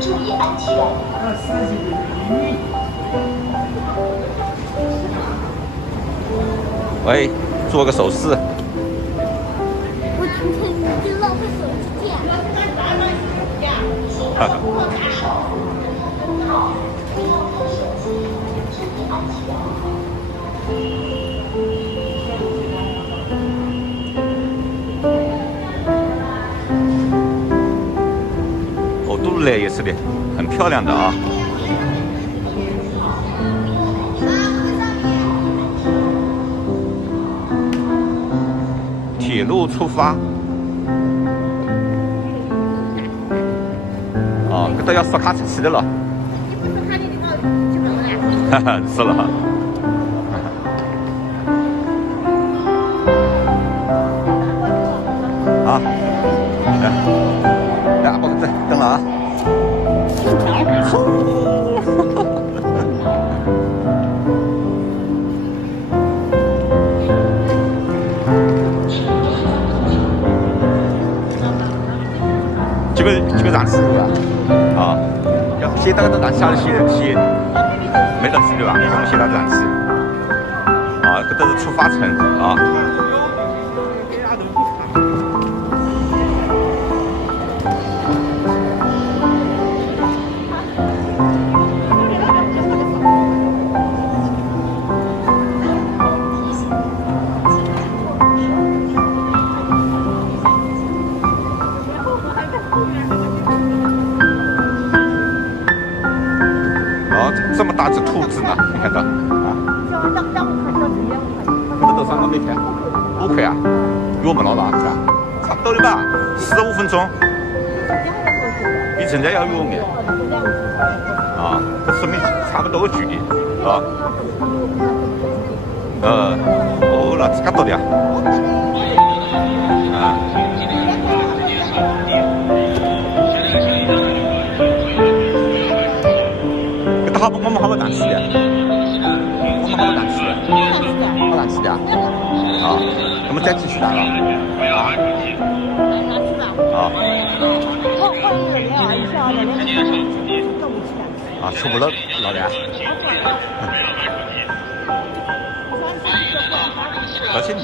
注意安全。喂，做个手势。我今天就浪费手机键。哈哈。哦，都是也是的，很漂亮的啊。铁路出发。哦，这都要刷卡出去的了。你不刷卡你的话就不能了。哈哈，是了。啊，来，阿宝在等了啊。几个燃气啊，要先到个燃气下先没冷气对吧？我们先到燃气啊，这都是出发层啊。这么大只兔子呢，你看到啊？这多少每天？5块啊？比我们老大是吧？差不多的吧，15分钟，比现在要远点。啊，这说明差不多的距离，啊。哦，那这么多的呀？啊。我们好多燃气的，我们好多燃气的，好燃气的啊！我们再继续来了啊！啊，出不了老的。高兴的。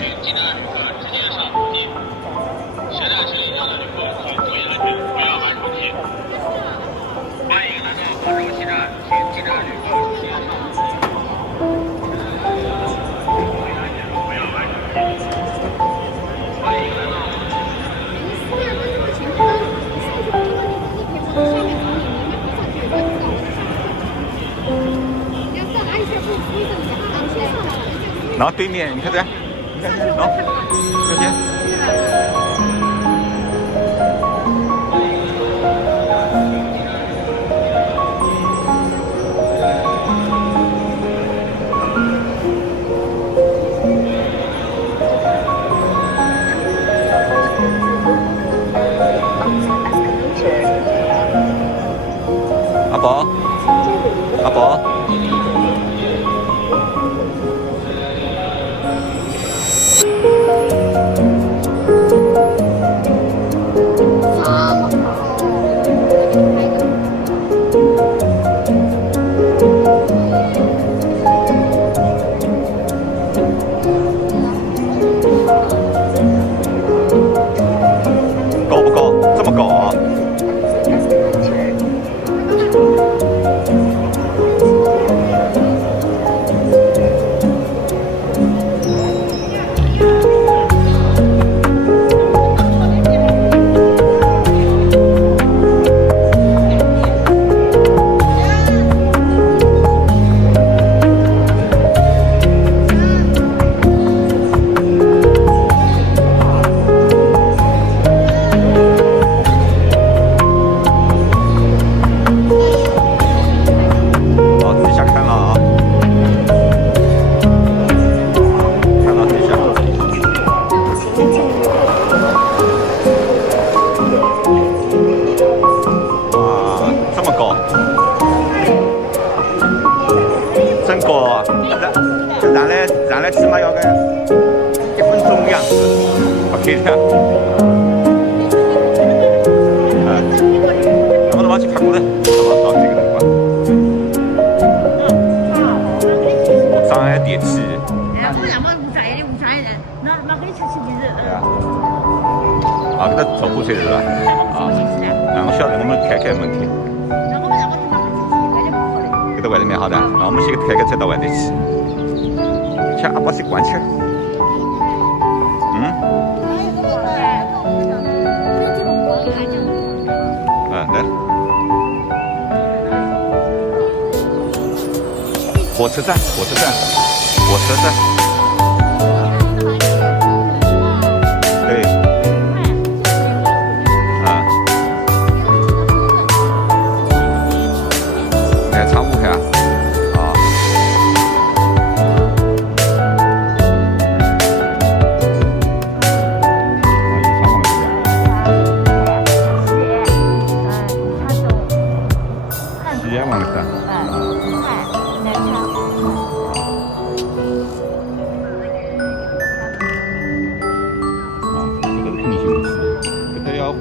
然后对面，你看这，你看，喏，这些。阿宝，阿宝。高不高？这么高啊？上来起码要个1分钟的样子，可以的。我们往去看。差不多，到这个地方。上海电梯。我要么无在的，那可以吃别人。对啊。啊，给他坐火车去了。啊。让我晓得，我们开门去。给到外头面好的，那我们先开车到外头去。去把车关起来。来。火车站。对。来长舞台啊。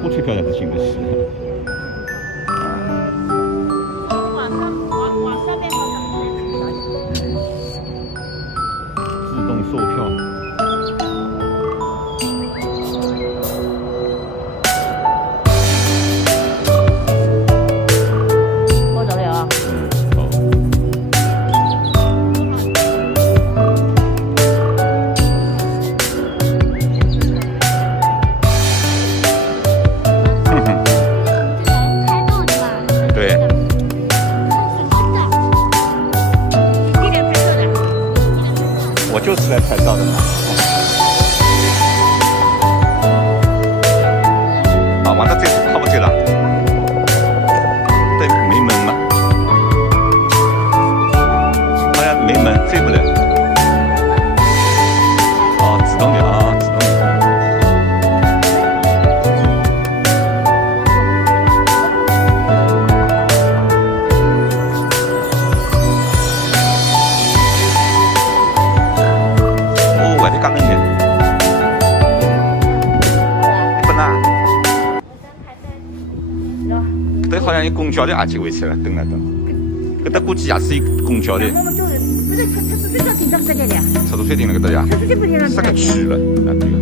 火车票才是行得起。自动售票。我走了啊。我就是来拍照的嘛。啊，完了，这次跑不对了。对，没门嘛。好像没门，这不能。哦，自动的啊，自动的。刚硬的，你不拿？这好像有公交的阿几位去了，等了等。这他估计也是有公交的。不是，他是这停到这里的。车都确定了，这呀。啥个区了？那对了，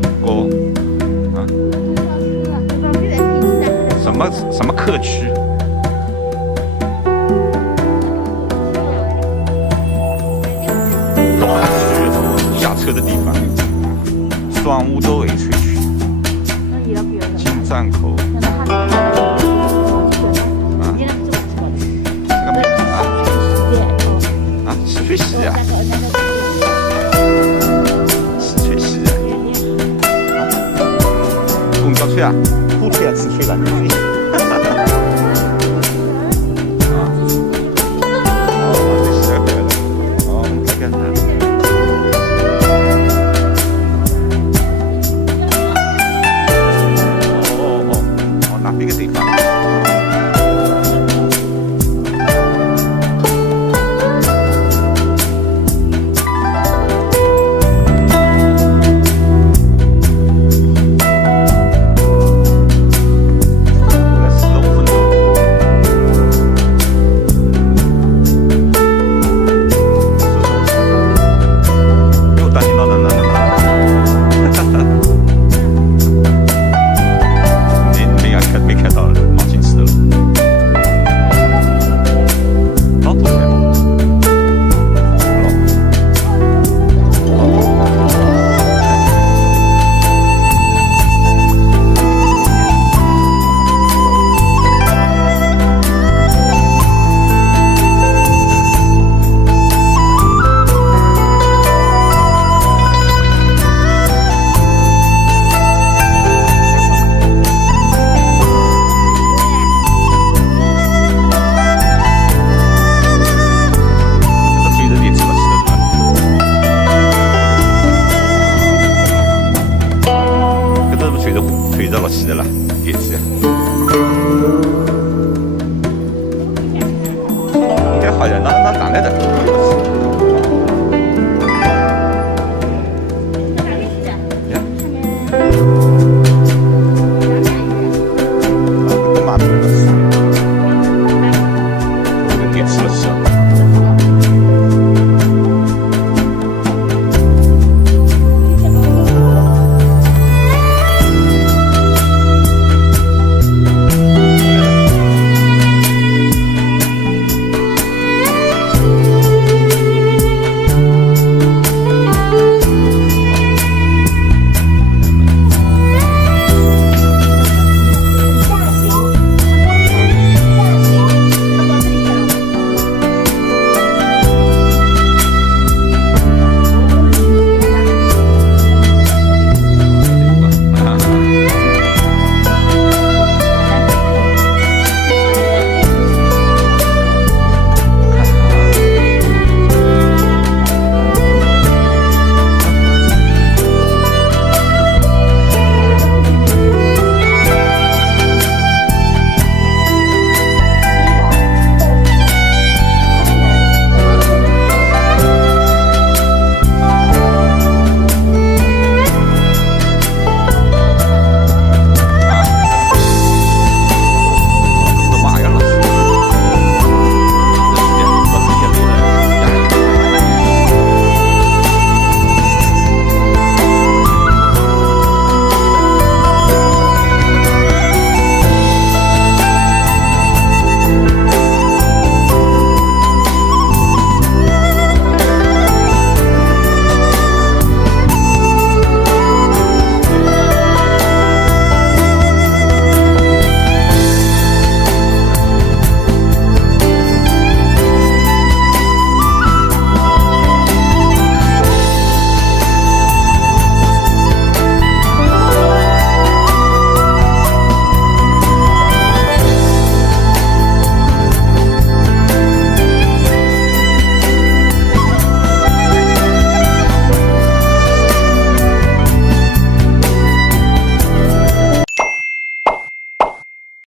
什么客区？大区下车的地方。双乌洲翡翠区，金站口。赤水溪啊，赤水溪。公交车啊，火车也赤水了。哪个地方？好像那来的。